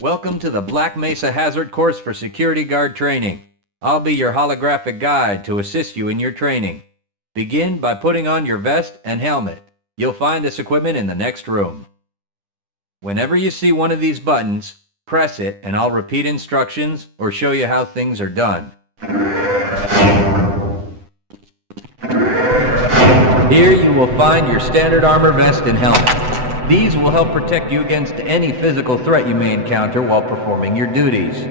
Welcome to the Black Mesa Hazard Course for Security Guard Training. I'll be your holographic guide to assist you in your training. Begin by putting on your vest and helmet. You'll find this equipment in the next room. Whenever you see one of these buttons, press it and I'll repeat instructions or show you how things are done. Here you will find your standard armor vest and helmet. These will help protect you against any physical threat you may encounter while performing your duties.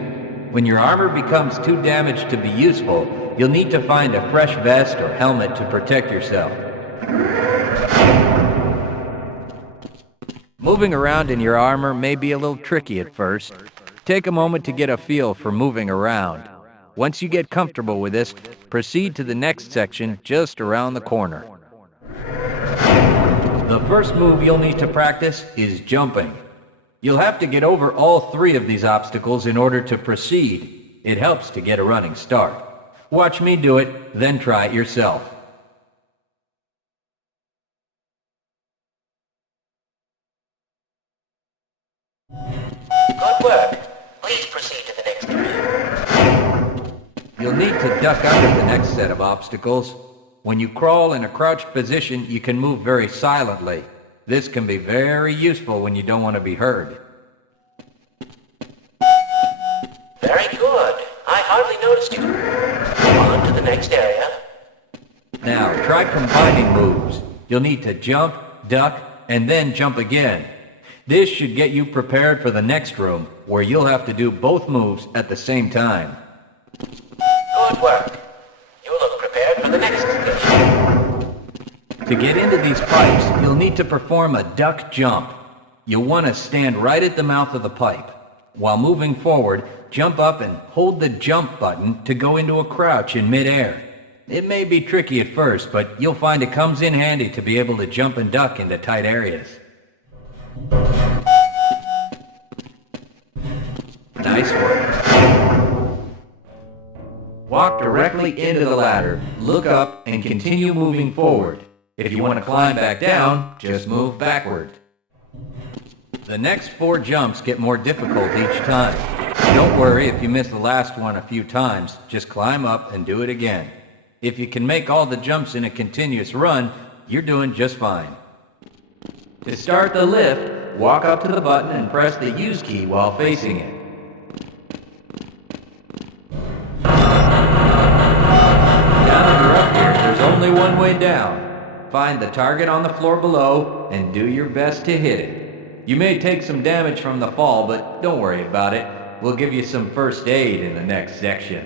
When your armor becomes too damaged to be useful, you'll need to find a fresh vest or helmet to protect yourself. Moving around in your armor may be a little tricky at first. Take a moment to get a feel for moving around. Once you get comfortable with this, proceed to the next section just around the corner. The first move you'll need to practice is jumping. You'll have to get over all three of these obstacles in order to proceed. It helps to get a running start. Watch me do it, then try it yourself. Good work. Please proceed to the next area. You'll need to duck under the next set of obstacles. When you crawl in a crouched position, you can move very silently. This can be very useful when you don't want to be heard. Very good. I hardly noticed you. On to the next area. Now, try combining moves. You'll need to jump, duck, and then jump again. This should get you prepared for the next room, where you'll have to do both moves at the same time. Good work. You look prepared for the next station. To get into these pipes, you'll need to perform a duck jump. You'll want to stand right at the mouth of the pipe. While moving forward, jump up and hold the jump button to go into a crouch in midair. It may be tricky at first, but you'll find it comes in handy to be able to jump and duck into tight areas. Nice work. Walk directly into the ladder, look up, and continue moving forward. If you want to climb back down, just move backward. The next 4 jumps get more difficult each time. Don't worry if you miss the last one a few times, just climb up and do it again. If you can make all the jumps in a continuous run, you're doing just fine. To start the lift, walk up to the button and press the use key while facing it. Now that you're up here, there's only one way down. Find the target on the floor below and do your best to hit it. You may take some damage from the fall, but don't worry about it. We'll give you some first aid in the next section.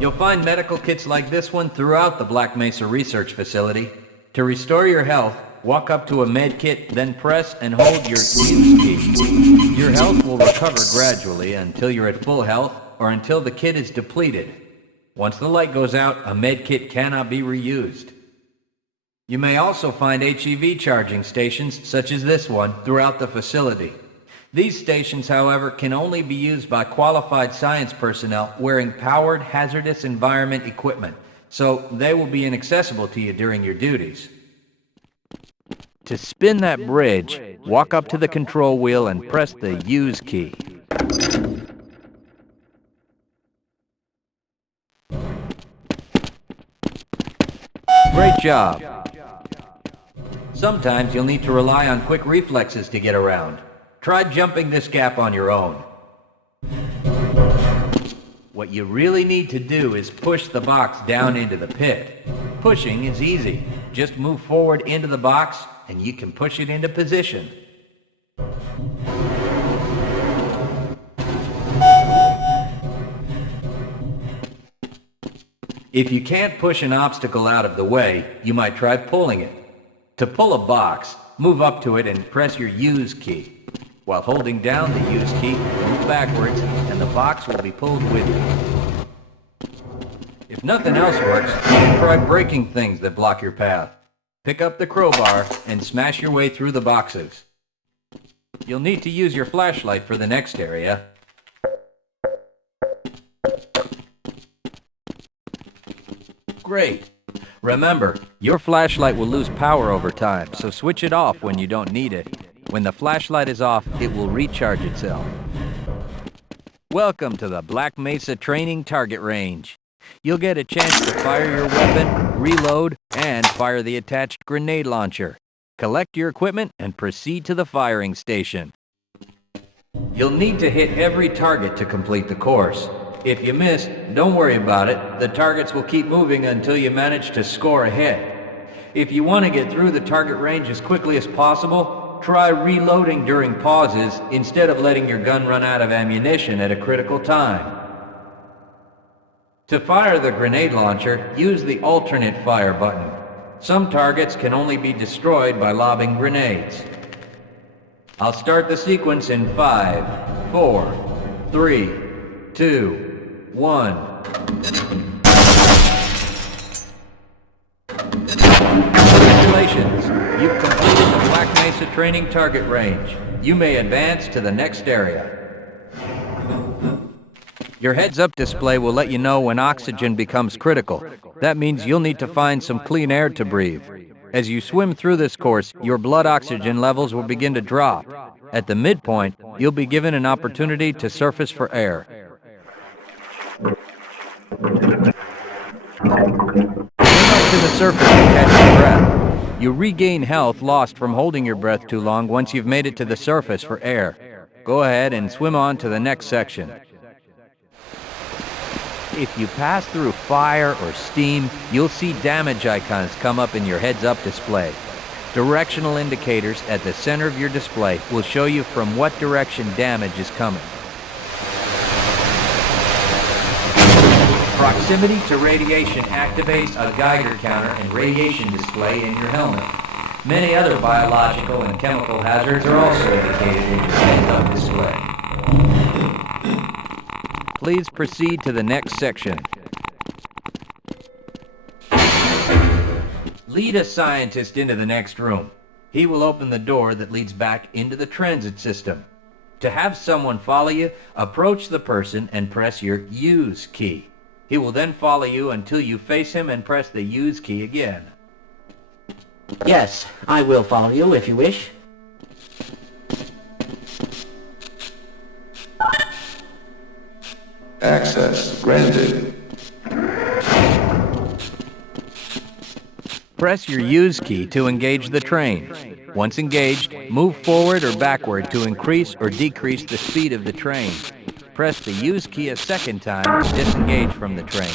You'll find medical kits like this one throughout the Black Mesa Research Facility. To restore your health, walk up to a med kit, then press and hold your use key. Your health will recover gradually until you're at full health or until the kit is depleted. Once the light goes out, a med kit cannot be reused. You may also find HEV charging stations, such as this one, throughout the facility. These stations, however, can only be used by qualified science personnel wearing powered hazardous environment equipment, so they will be inaccessible to you during your duties. To spin that bridge, walk up to the control wheel and press the use key. Great job. Sometimes you'll need to rely on quick reflexes to get around. Try jumping this gap on your own. What you really need to do is push the box down into the pit. Pushing is easy. Just move forward into the box and you can push it into position. If you can't push an obstacle out of the way, you might try pulling it. To pull a box, move up to it and press your use key. While holding down the use key, move backwards and the box will be pulled with you. If nothing else works, you can try breaking things that block your path. Pick up the crowbar and smash your way through the boxes. You'll need to use your flashlight for the next area. Great. Remember, your flashlight will lose power over time, so switch it off when you don't need it. When the flashlight is off, it will recharge itself. Welcome to the Black Mesa Training Target Range. You'll get a chance to fire your weapon, reload, and fire the attached grenade launcher. Collect your equipment and proceed to the firing station. You'll need to hit every target to complete the course. If you miss, don't worry about it. The targets will keep moving until you manage to score a hit. If you want to get through the target range as quickly as possible, try reloading during pauses instead of letting your gun run out of ammunition at a critical time. To fire the grenade launcher, use the alternate fire button. Some targets can only be destroyed by lobbing grenades. I'll start the sequence in 5, 4, 3, 2, 1. Congratulations! You've completed the Black Mesa Training Target Range. You may advance to the next area. Your heads-up display will let you know when oxygen becomes critical. That means you'll need to find some clean air to breathe. As you swim through this course, your blood oxygen levels will begin to drop. At the midpoint, you'll be given an opportunity to surface for air. Swim up to the surface and catch your breath. You regain health lost from holding your breath too long once you've made it to the surface for air. Go ahead and swim on to the next section. If you pass through fire or steam, you'll see damage icons come up in your heads-up display. Directional indicators at the center of your display will show you from what direction damage is coming. Proximity to radiation activates a Geiger counter and radiation display in your helmet. Many other biological and chemical hazards are also indicated in your heads-up display. Please proceed to the next section. Lead a scientist into the next room. He will open the door that leads back into the transit system. To have someone follow you, approach the person and press your Use key. He will then follow you until you face him and press the Use key again. Yes, I will follow you if you wish. Access granted. Press your Use key to engage the train. Once engaged, move forward or backward to increase or decrease the speed of the train. Press the Use key a second time to disengage from the train.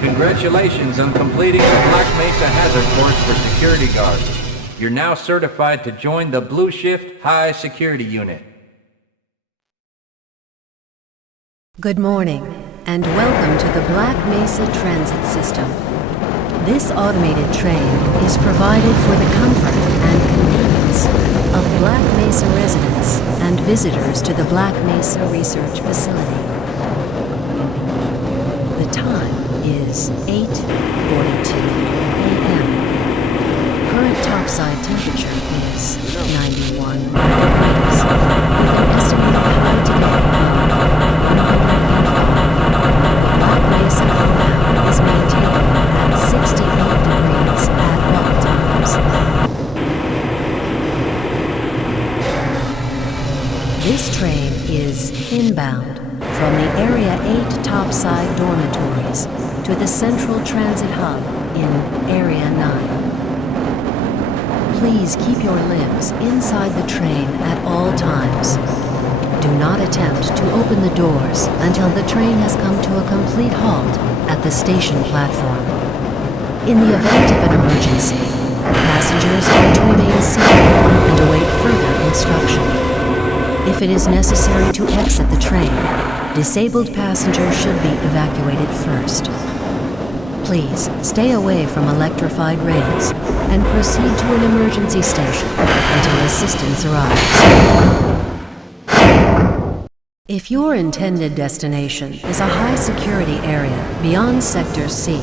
Congratulations on completing the Black Mesa Hazard Course for Security Guards. You're now certified to join the Blue Shift High Security Unit. Good morning, and welcome to the Black Mesa Transit System. This automated train is provided for the comfort and convenience of Black Mesa residents and visitors to the Black Mesa Research Facility. The time is 8:42 a.m. Current topside temperature is 91 degrees, with an estimated high today. Black Mesa now is maintained at 68 degrees at all times. This train is inbound from the Area 8 topside dormitories to the Central Transit Hub in Area 9. Please keep your limbs inside the train at all times. Do not attempt to open the doors until the train has come to a complete halt at the station platform. In the event of an emergency, passengers are to remain seated and await further instruction. If it is necessary to exit the train, disabled passengers should be evacuated first. Please stay away from electrified rails and proceed to an emergency station until assistance arrives. If your intended destination is a high-security area beyond Sector C,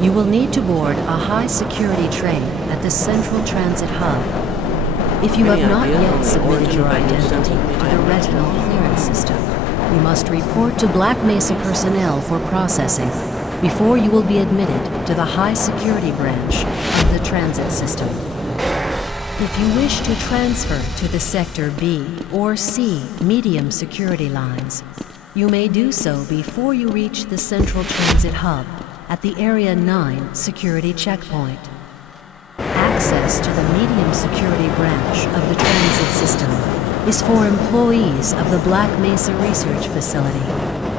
you will need to board a high-security train at the Central Transit Hub. If you have Any not idea yet on the submitted origin your of that new identity sensor? to the retinal clearance system, you must report to Black Mesa personnel for processing before you will be admitted to the high security branch of the transit system. If you wish to transfer to the Sector B or C medium security lines, you may do so before you reach the Central Transit Hub at the Area 9 security checkpoint. Access to the medium security branch of the transit system is for employees of the Black Mesa Research Facility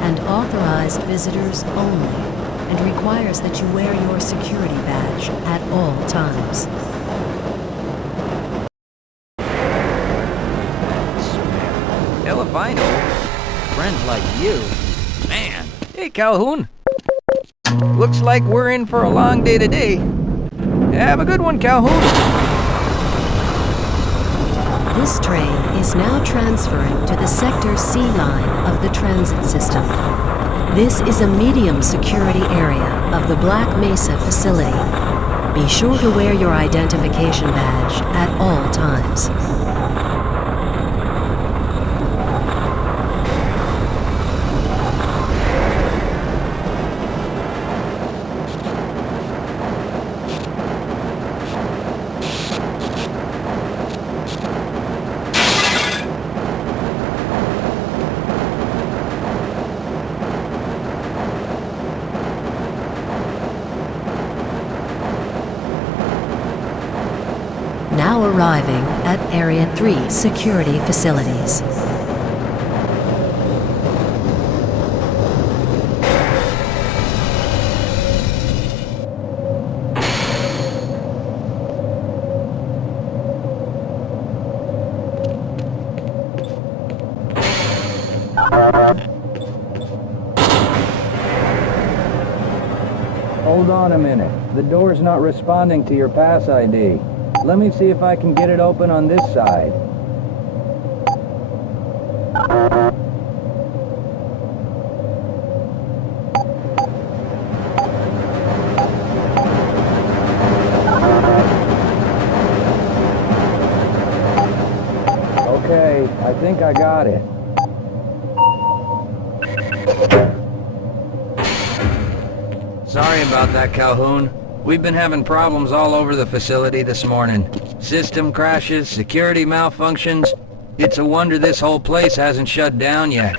and authorized visitors only, and requires that you wear your security badge at all times. Hell if I know. Friends like you. Man. Hey, Calhoun. Looks like we're in for a long day today. Have a good one, Calhoun. This train is now transferring to the Sector C line of the transit system. This is a medium security area of the Black Mesa facility. Be sure to wear your identification badge at all times. Now arriving at Area 3 security facilities. Hold on a minute. The door's not responding to your pass ID. Let me see if I can get it open on this side. Okay, I think I got it. Sorry about that, Calhoun. We've been having problems all over the facility this morning. System crashes, security malfunctions. It's a wonder this whole place hasn't shut down yet.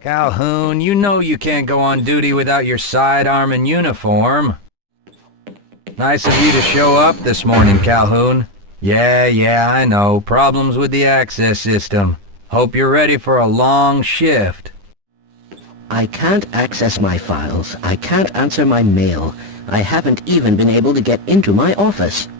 Calhoun, you know you can't go on duty without your sidearm and uniform. Nice of you to show up this morning, Calhoun. Yeah, I know. Problems with the access system. Hope you're ready for a long shift. I can't access my files. I can't answer my mail. I haven't even been able to get into my office.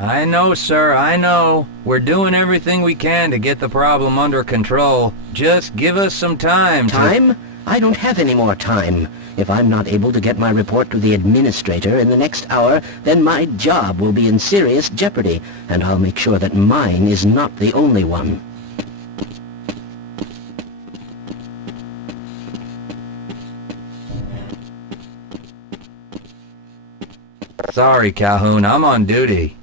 I know, sir, I know. We're doing everything we can to get the problem under control. Just give us some time. Time? I don't have any more time. If I'm not able to get my report to the administrator in the next hour, then my job will be in serious jeopardy, and I'll make sure that mine is not the only one. Sorry, Calhoun, I'm on duty.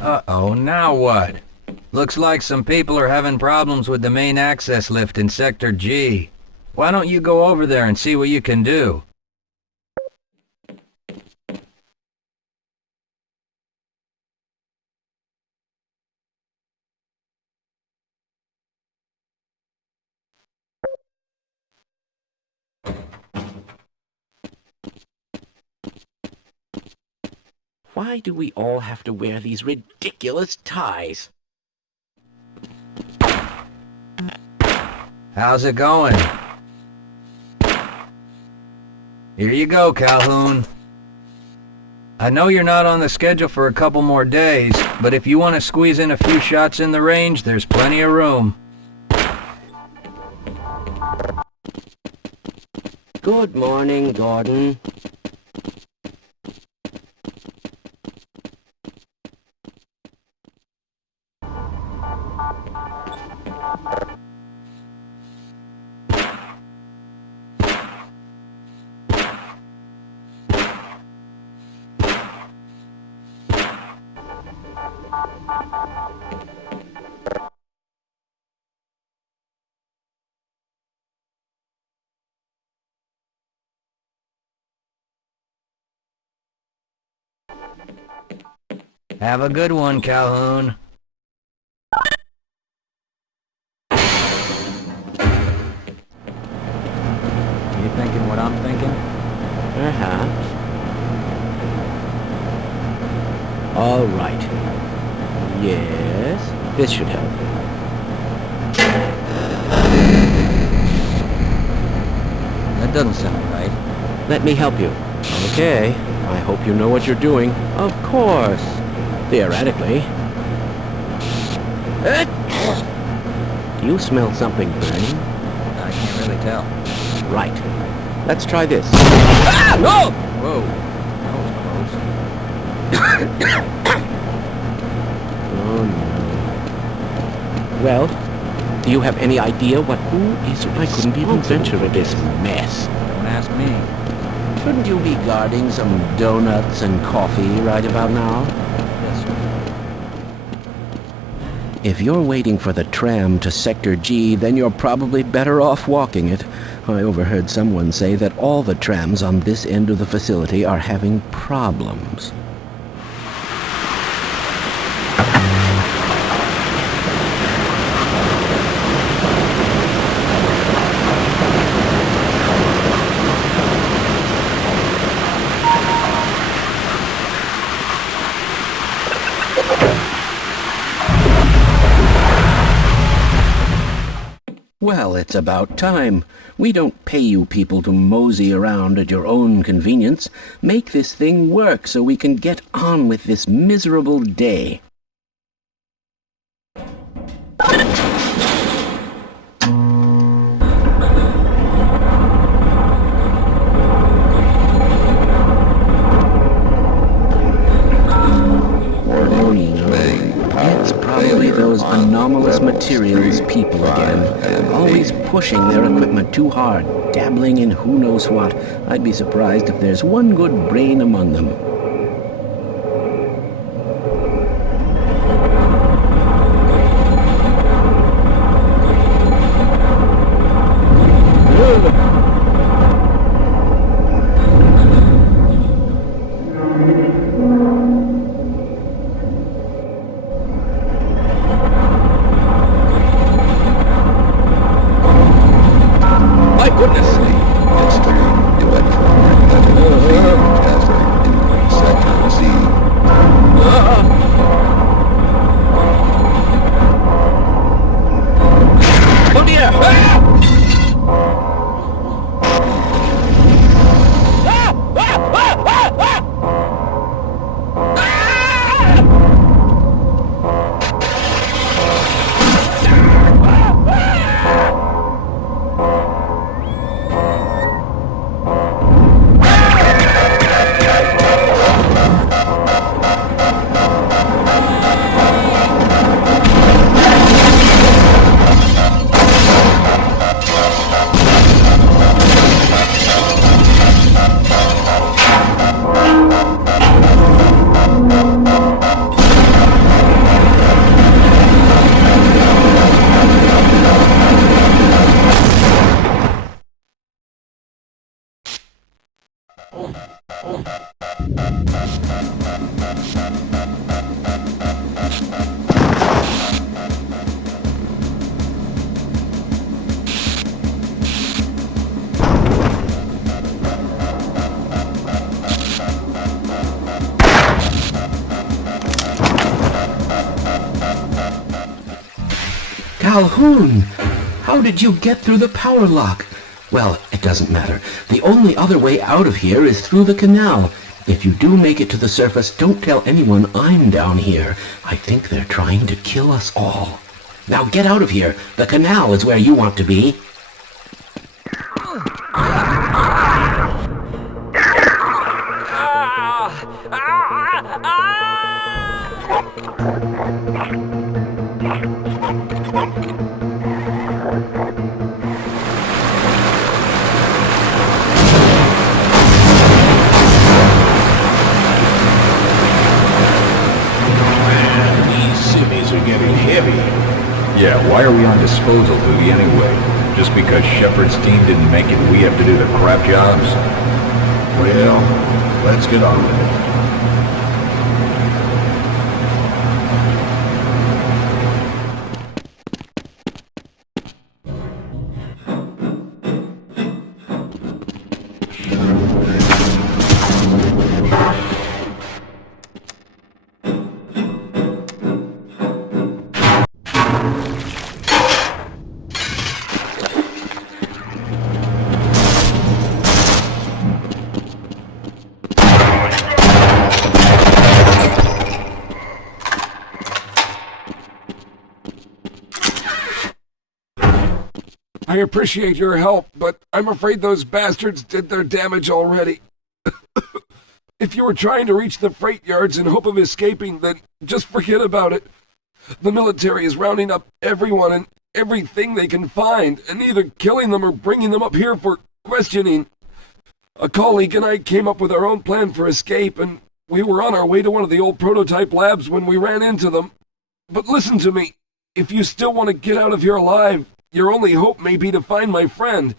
Uh-oh, now what? Looks like some people are having problems with the main access lift in Sector G. Why don't you go over there and see what you can do? Why do we all have to wear these ridiculous ties? How's it going? Here you go, Calhoun. I know you're not on the schedule for a couple more days, but if you want to squeeze in a few shots in the range, there's plenty of room. Good morning, Gordon. Have a good one, Calhoun. You thinking what I'm thinking? Perhaps. All right. Yes, this should help. That doesn't sound right. Let me help you. Okay. I hope you know what you're doing. Of course. Theoretically. Do you smell something burning? I can't really tell. Right. Let's try this. Ah! No! Whoa. That was close. Oh, no. Well, do you have any idea what... I couldn't even venture in this mess. Don't ask me. Shouldn't you be guarding some donuts and coffee right about now? Yes, sir. If you're waiting for the tram to Sector G, then you're probably better off walking it. I overheard someone say that all the trams on this end of the facility are having problems. Well, it's about time. We don't pay you people to mosey around at your own convenience. Make this thing work so we can get on with this miserable day. It's probably those anomalous materials people again, always pushing their equipment too hard, dabbling in who knows what. I'd be surprised if there's one good brain among them. Calhoun! How did you get through the power lock? Well, It doesn't matter. The only other way out of here is through the canal. If you do make it to the surface, don't tell anyone I'm down here. I think they're trying to kill us all. Now get out of here. The canal is where you want to be. Yeah, why are we on disposal duty anyway? Just because Shepard's team didn't make it, we have to do the crap jobs? Well, let's get on with it. I appreciate your help, but I'm afraid those bastards did their damage already. If you were trying to reach the freight yards in hope of escaping, then just forget about it. The military is rounding up everyone and everything they can find, and either killing them or bringing them up here for questioning. A colleague and I came up with our own plan for escape, and we were on our way to one of the old prototype labs when we ran into them. But listen to me. If you still want to get out of here alive, your only hope may be to find my friend.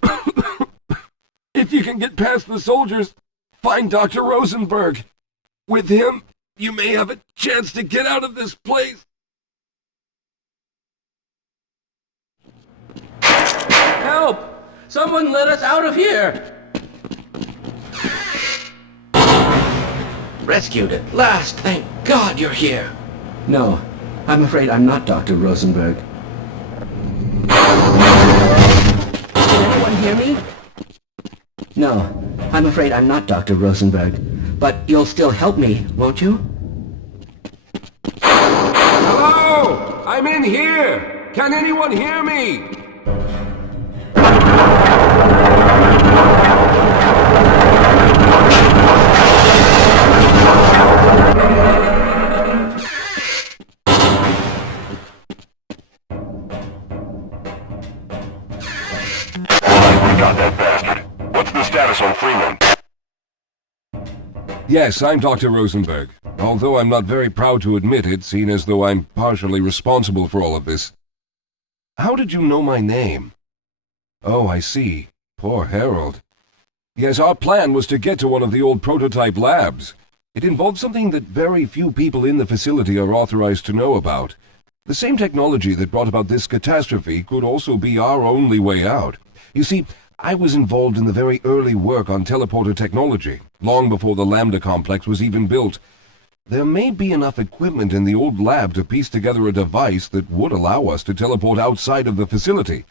If you can get past the soldiers, find Dr. Rosenberg. With him, you may have a chance to get out of this place. Help! Someone let us out of here! Rescued at last! Thank God you're here! No, I'm afraid I'm not Dr. Rosenberg. Can anyone hear me? No, I'm afraid I'm not Dr. Rosenberg. But you'll still help me, won't you? Hello! I'm in here! Can anyone hear me? Yes, I'm Dr. Rosenberg. Although I'm not very proud to admit it, seeing as though I'm partially responsible for all of this. How did you know my name? Oh, I see. Poor Harold. Yes, our plan was to get to one of the old prototype labs. It involved something that very few people in the facility are authorized to know about. The same technology that brought about this catastrophe could also be our only way out. You see, I was involved in the very early work on teleporter technology, long before the Lambda complex was even built. There may be enough equipment in the old lab to piece together a device that would allow us to teleport outside of the facility.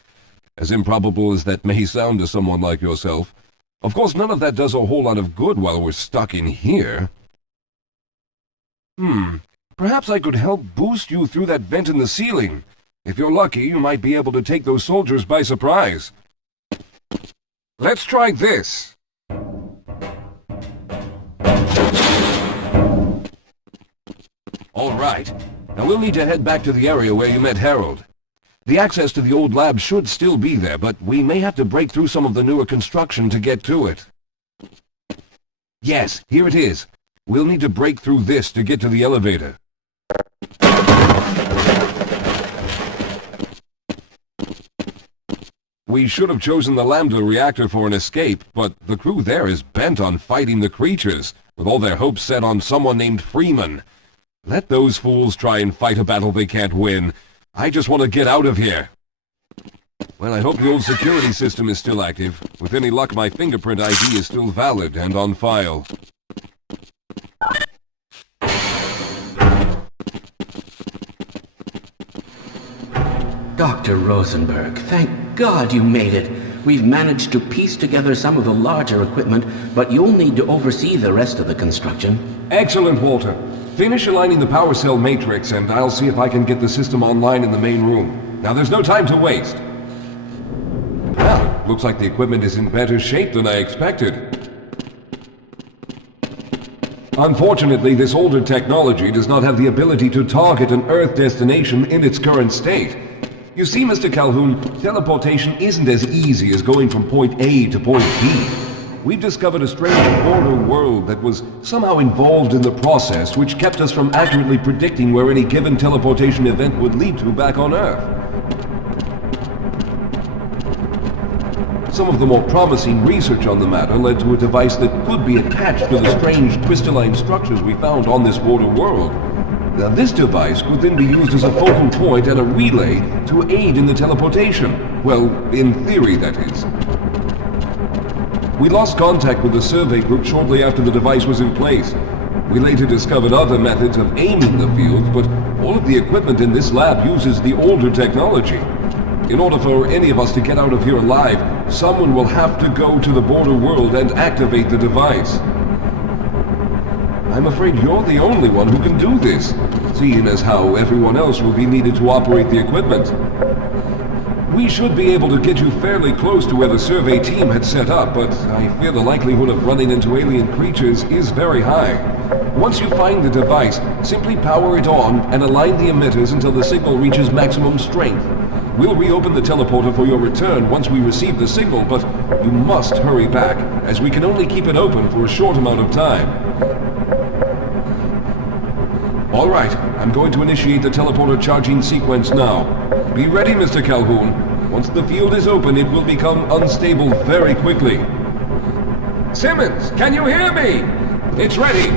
As improbable as that may sound to someone like yourself. Of course, none of that does a whole lot of good while we're stuck in here. Perhaps I could help boost you through that vent in the ceiling. If you're lucky, you might be able to take those soldiers by surprise. Let's try this. All right. Now we'll need to head back to the area where you met Harold. The access to the old lab should still be there, but we may have to break through some of the newer construction to get to it. Yes, here it is. We'll need to break through this to get to the elevator. We should have chosen the Lambda reactor for an escape, but the crew there is bent on fighting the creatures, with all their hopes set on someone named Freeman. Let those fools try and fight a battle they can't win. I just want to get out of here. Well, I hope the old security system is still active. With any luck, my fingerprint ID is still valid and on file. Dr. Rosenberg, thank God you made it. We've managed to piece together some of the larger equipment, but you'll need to oversee the rest of the construction. Excellent, Walter. Finish aligning the power cell matrix, and I'll see if I can get the system online in the main room. Now, there's no time to waste. Well, looks like the equipment is in better shape than I expected. Unfortunately, this older technology does not have the ability to target an Earth destination in its current state. You see, Mr. Calhoun, teleportation isn't as easy as going from point A to point B. We've discovered a strange border world that was somehow involved in the process, which kept us from accurately predicting where any given teleportation event would lead to back on Earth. Some of the more promising research on the matter led to a device that could be attached to the strange crystalline structures we found on this border world. Now, this device could then be used as a focal point and a relay to aid in the teleportation. Well, in theory, that is. We lost contact with the survey group shortly after the device was in place. We later discovered other methods of aiming the fields, but all of the equipment in this lab uses the older technology. In order for any of us to get out of here alive, someone will have to go to the border world and activate the device. I'm afraid you're the only one who can do this, seeing as how everyone else will be needed to operate the equipment. We should be able to get you fairly close to where the survey team had set up, but I fear the likelihood of running into alien creatures is very high. Once you find the device, simply power it on and align the emitters until the signal reaches maximum strength. We'll reopen the teleporter for your return once we receive the signal, but you must hurry back, as we can only keep it open for a short amount of time. All right, I'm going to initiate the teleporter charging sequence now. Be ready, Mr. Calhoun. Once the field is open, it will become unstable very quickly. Simmons, can you hear me? It's ready.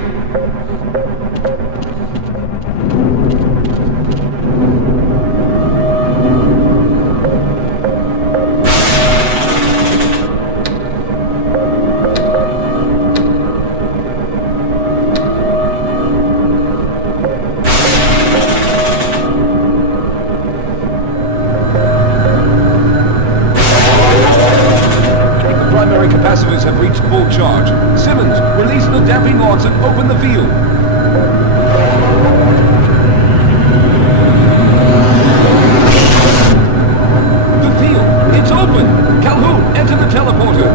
Capacitors have reached full charge. Simmons, release the damping locks and open the field. The field, it's open! Calhoun, enter the teleporter.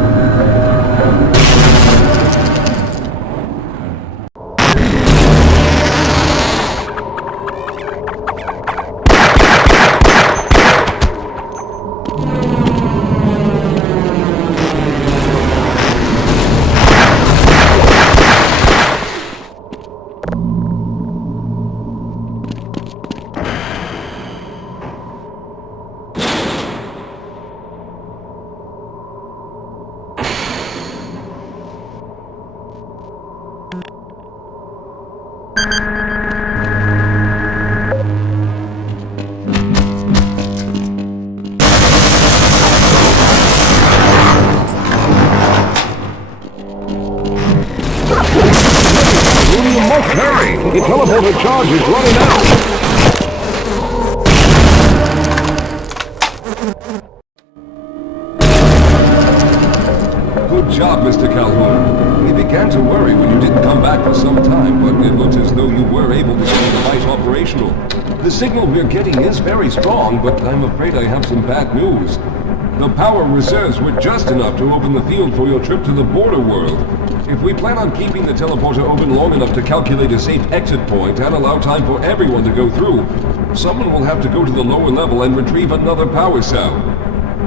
Hurry! The teleporter charge is running out! Good job, Mr. Calhoun. We began to worry when you didn't come back for some time, but it looks as though you were able to get the device operational. The signal we're getting is very strong, but I'm afraid I have some bad news. The power reserves were just enough to open the field for your trip to the border world. If we plan on keeping the teleporter open long enough to calculate a safe exit point and allow time for everyone to go through, someone will have to go to the lower level and retrieve another power cell.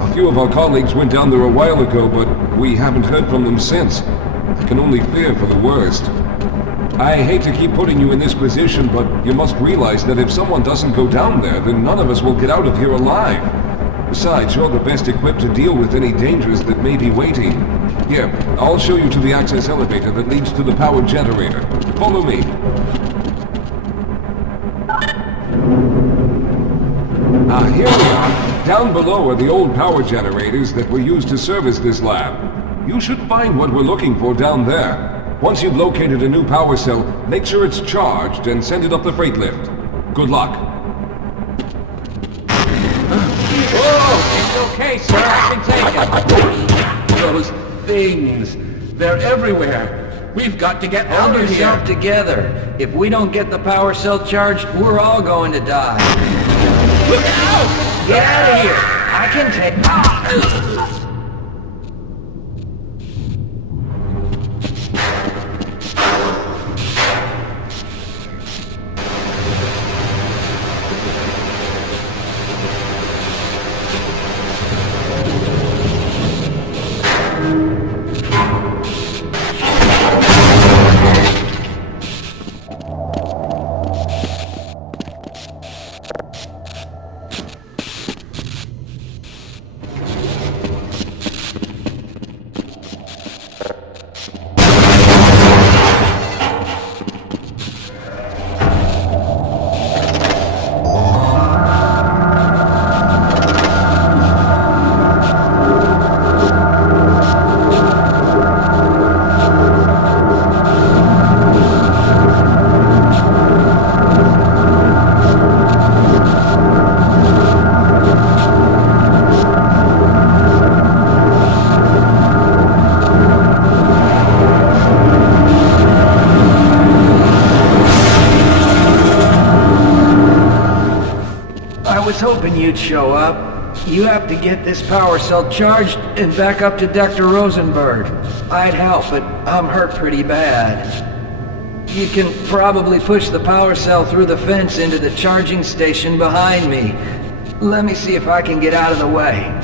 A few of our colleagues went down there a while ago, but we haven't heard from them since. I can only fear for the worst. I hate to keep putting you in this position, but you must realize that if someone doesn't go down there, then none of us will get out of here alive. Besides, you're the best equipped to deal with any dangers that may be waiting. Here, I'll show you to the access elevator that leads to the power generator. Follow me. Here we are. Down below are the old power generators that were used to service this lab. You should find what we're looking for down there. Once you've located a new power cell, make sure it's charged and send it up the freight lift. Good luck. Oh, it's Okay, sir, I can take it. Those things. They're everywhere. We've got to get out Hold of here. yourself together. If we don't get the power cell charged, we're all going to die. Look out! Get out of here. I can take... I was hoping you'd show up. You have to get this power cell charged and back up to Dr. Rosenberg. I'd help, but I'm hurt pretty bad. You can probably push the power cell through the fence into the charging station behind me. Let me see if I can get out of the way.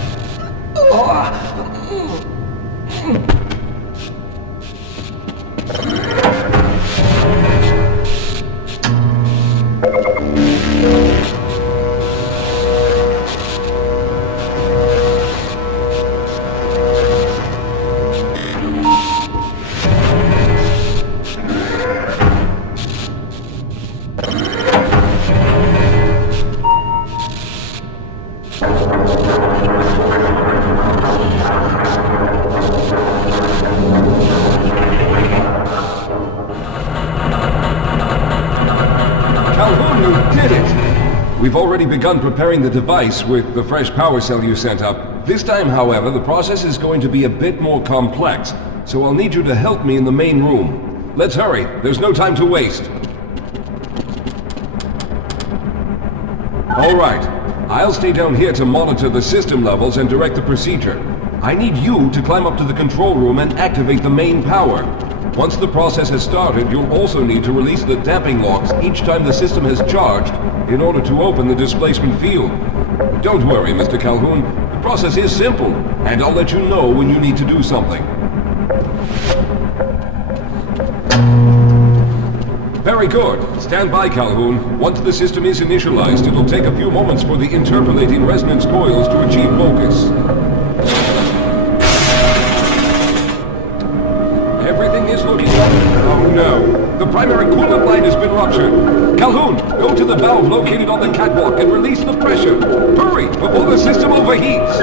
Calhoun, you did it! We've already begun preparing the device with the fresh power cell you sent up. This time, however, the process is going to be a bit more complex, so I'll need you to help me in the main room. Let's hurry. There's no time to waste. All right. I'll stay down here to monitor the system levels and direct the procedure. I need you to climb up to the control room and activate the main power. Once the process has started, you'll also need to release the damping locks each time the system has charged in order to open the displacement field. Don't worry, Mr. Calhoun. The process is simple, and I'll let you know when you need to do something. Very good. Stand by, Calhoun. Once the system is initialized, it'll take a few moments for the interpolating resonance coils to achieve focus. Everything is looking up. Oh no. The primary coolant line has been ruptured. Calhoun, go to the valve located on the catwalk and release the pressure. Hurry, before the system overheats.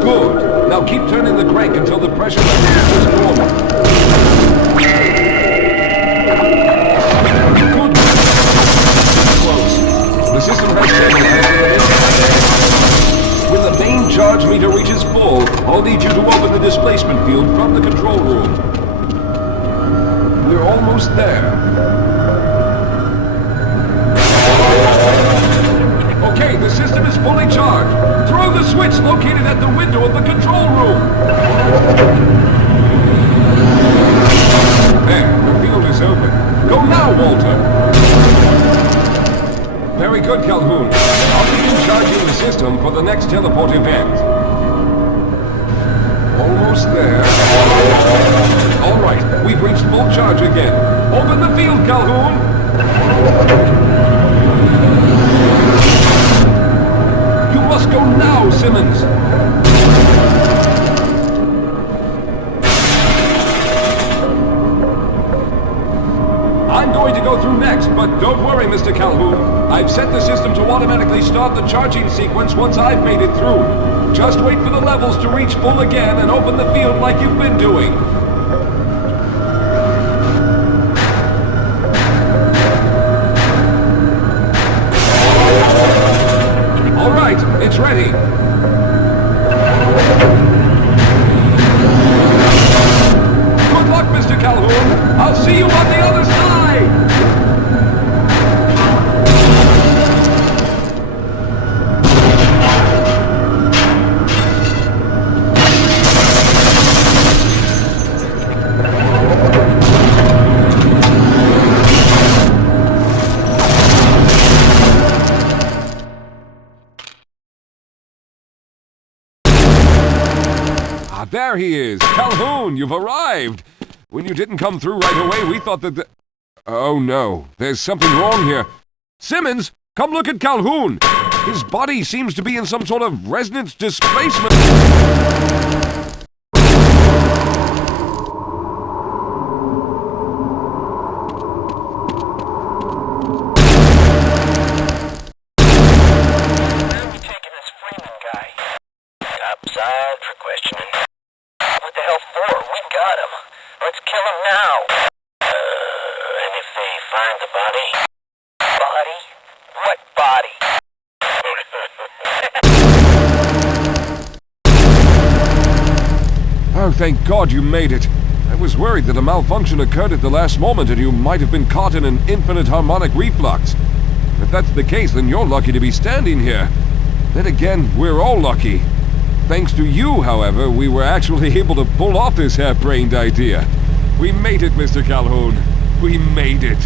Good. Now keep turning the crank until the pressure level is normal. Good. Close. The system has stabilized. When the main charge meter reaches full, I'll need you to open the displacement field from the control room. We're almost there. Okay, the system is fully charged. Throw the switch located at the window of the control room. There, the field is open. Go now, Walter. Very good, Calhoun. I'll begin charging the system for the next teleport event. Almost there. All right, we've reached full charge again. Open the field, Calhoun. You must go now, Simmons. I'm going to go through next, but don't worry, Mr. Calhoun. I've set the system to automatically start the charging sequence once I've made it through. Just wait for the levels to reach full again and open the field like you've been doing. All right, it's ready. there he is! Calhoun, you've arrived! When you didn't come through right away, we thought that Oh no, there's something wrong here. Simmons, come look at Calhoun! His body seems to be in some sort of resonance displacement. Upside for questioning. What the hell for? We got him. Let's kill him now. And if they find the body? Body? What body? Oh, thank God you made it. I was worried that a malfunction occurred at the last moment and you might have been caught in an infinite harmonic reflux. If that's the case, then you're lucky to be standing here. Then again, we're all lucky. Thanks to you, however, we were actually able to pull off this half-brained idea. We made it, Mr. Calhoun. We made it.